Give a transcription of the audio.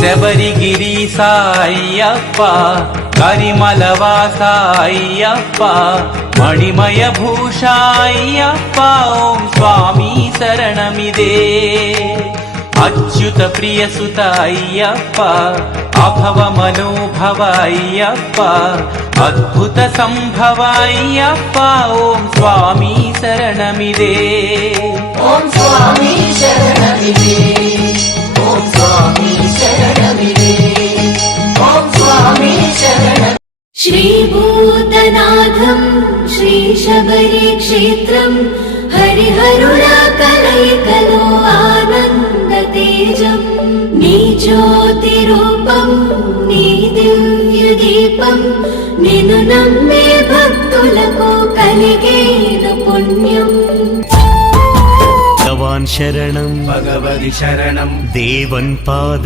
శబరిగిరి సాయ్యప్ప కరిమలవాస అయ్యప్ప మణిమయ భూష అయ్యప్ప ఓం స్వామి శరణమిదే అచ్యుత ప్రియసుత అయ్యప్ప అభవ మనోభవ అయ్యప్ప అద్భుత సంభవ అయ్యప్ప ఓం స్వామి శరణమిదే ఓం స్వామి శరణమిదే ఓం స్వామి శరణమిదే ఓం స్వామి శరణమిదే श्रीभूतनाथं श्रीशबरी क्षेत्रं हरिहरुणा कलयकलो आनन्दतेजं नी ज्योतिरूपं नी दिव्यदीपं निनु नम्मे भक्तुलको कलिगेनु पुण्यम् भगवान् शरणं भगवति शरणं देवन् पाद